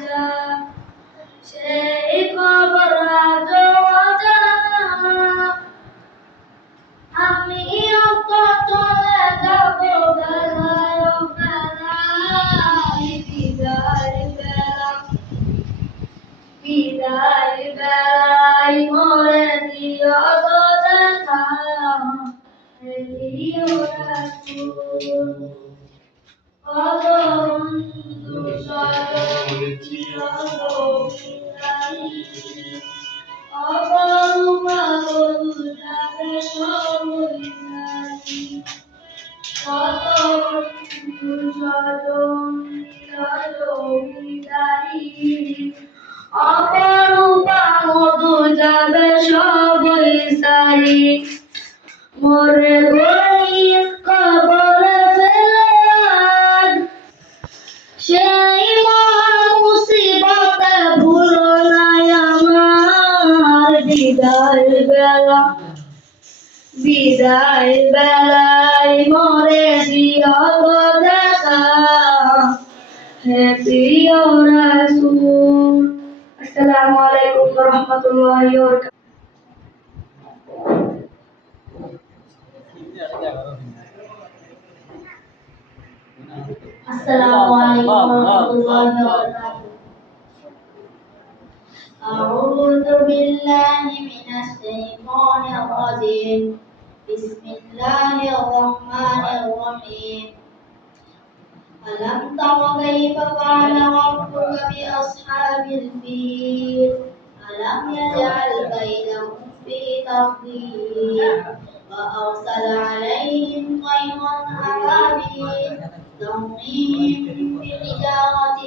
যা সেই খবর আজও অজানা আমিও তো চলে যাব বেলায় বেলায় বিদায় বেলায় মোরে দিও গো দেখা দিও রাসূল বন্ধু সজল চিরদিন অপরূপা বধূ যাবে সবই জানি কত বন্ধু সজন চিরজমিদারি অপরূপা বধূ যাবে সবই সারি মোরে গরিব কবরে ফেলে আজ সেই মহা মুসিবতে ভুলো না আমার বিদায় বেলায় মোরে দিও গো দেখা হে প্রিয় রাসূল। আসসালামু আলাইকুম ওয়া রাহমাতুল্লাহি ওয়া বারাকাতুহু। আসসালামু আলাইকুম ওয়া রাহমাতুল্লাহি ওয়া বারাকাতুহু। আউযু বিল্লাহি মিনাশ শাইতানির রাজীম। বিসমিল্লাহির রহমানির রহিম। আলাম তারা কাইফা ফাআলা রাব্বুকা বিআসহাবিল ফিল আলাম ইয়াজআল কাইদাহুম ফি তাদলিল ওয়া আরসালা আলাইহিম طيرا أبابيل ترميهم بحجارة